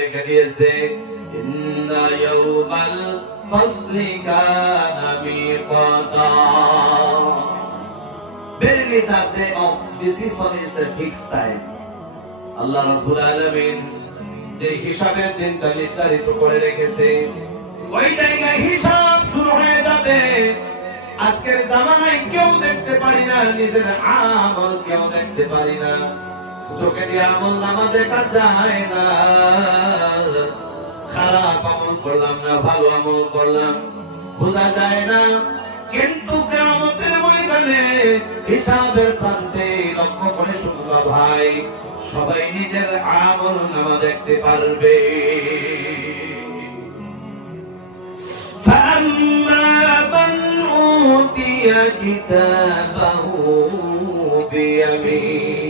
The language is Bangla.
রেখে দিয়েছে ইন্না ইয়াউমাল ফাসলি কানা মিকাতা। Verily the day of decision is a fixed time. আল্লাহ রাব্বুল আলামিন যে হিসাবের দিনটা নির্ধারিত করে রেখেছে, ওই জায়গায় হিসাব শুরু হয়ে যাবে। আজকের জামানায় কেউ দেখতে পারি না, নিজের আমল কেউ দেখতে পারি না, চোখে দিয়ে আমল নামা দেখা যায় না। খারাপ আমল করলাম না ভালো আমল করলাম বোঝা যায় না। কিন্তু কিয়ামতের ময়দানে হিসাবের প্রান্তে লক্ষ্য করে শুনবা ভাই, সবাই নিজের আমল নামা দেখতে পারবে। فَأَمَّا مَنْ أُوتِيَ كِتَابَهُ بِيَمِينِهِ